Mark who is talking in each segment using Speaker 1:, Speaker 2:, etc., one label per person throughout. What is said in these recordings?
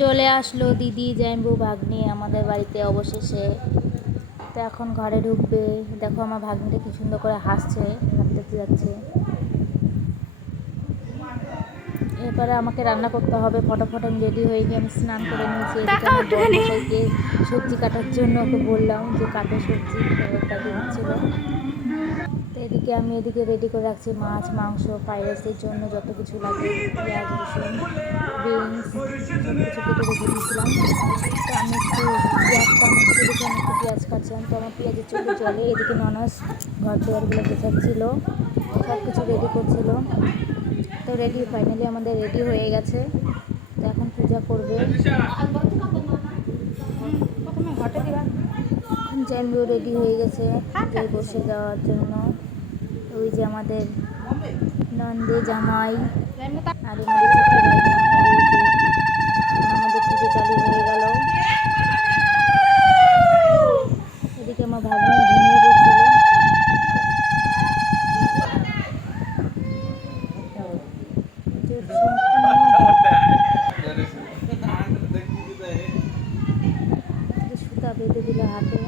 Speaker 1: চলে আসলো দিদি জাইম্বু ভাগ্নি আমাদের বাড়িতে অবশেষে। তো এখন ঘরে ঢুকবে। দেখো আমার ভাগ্নিটা কি সুন্দর করে হাসছে হাঁটতে যাচ্ছে। এরপরে আমাকে রান্না করতে হবে। ফটোফট আমি রেডি হয়ে গিয়ে আমি স্নান করে নিয়েছি। এদিকে সবজি কাটার জন্য ওকে বললাম যে কাটে সবজি ওটা দিচ্ছিল তো এদিকে আমি এদিকে রেডি করে রাখছি মাছ মাংস ফ্রাইড রাইসের জন্য যত কিছু লাগে পেঁয়াজ রসুন। পেঁয়াজ কাটছিলাম তো আমার পেঁয়াজের চলে এদিকে ননস ঘর দুয়ারগুলো গোছাচ্ছিল সব কিছু রেডি করছিল তো রেডি ফাইনালি আমাদের রেডি হয়ে গেছে তো এখন পূজা করবে এখন জ্যাম্বিও রেডি হয়ে গেছে বসে যাওয়ার জন্য ওই যে আমাদের নন্দে জামাই আর সুতা বেঁধে দিল হাতে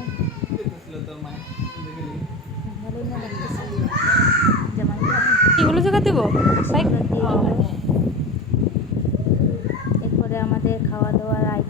Speaker 2: এগুলো জায়গা দেবো।
Speaker 1: এরপরে আমাদের খাওয়া দাওয়ার আই